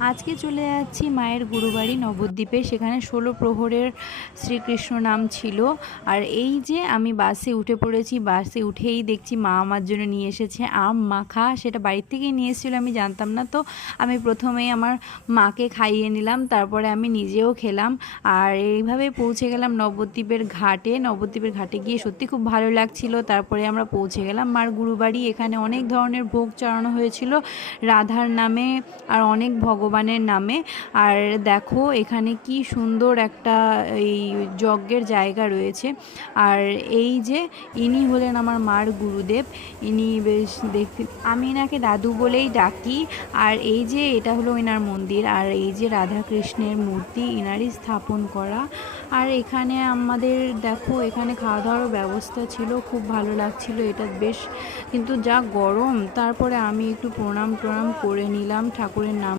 আজকে চলে যাচ্ছি মায়ের গুরুবাড়ি নবদ্বীপে। সেখানে ১৬ প্রহরের শ্রীকৃষ্ণ নাম ছিল। আর এই যে আমি বাসে উঠে পড়েছি, বাসে উঠেই দেখছি মা আমার জন্য নিয়ে এসেছে আম মাখা। সেটা বাড়ির থেকেই নিয়ে এসেছিল, আমি জানতাম না। তো আমি প্রথমেই আমার মাকে খাইয়ে নিলাম, তারপরে আমি নিজেও খেলাম। আর এইভাবে পৌঁছে গেলাম নবদ্বীপের ঘাটে। নবদ্বীপের ঘাটে গিয়ে সত্যি খুব ভালো লাগছিল। তারপরে আমরা পৌঁছে গেলাম মার গুরুবাড়ি। এখানে অনেক ধরনের ভোগ চড়ানো হয়েছিল রাধার নামে আর অনেক ভগবানের নামে। আর দেখো এখানে কি সুন্দর একটা এই যজ্ঞের জায়গা রয়েছে। আর এই যে ইনি হলেন আমার মার গুরুদেব। ইনি বেশ দেখতে, আমি এনাকে দাদু বলেই ডাকি। আর এই যে এটা হলো এনার মন্দির, আর এই যে রাধা কৃষ্ণের মূর্তি ইনারই স্থাপন করা। আর এখানে আমাদের দেখো এখানে খাওয়া দাওয়ারও ব্যবস্থা ছিল, খুব ভালো লাগছিল এটা বেশ। কিন্তু যা গরম, তারপরে আমি একটু প্রণাম করে নিলাম, ঠাকুরের নাম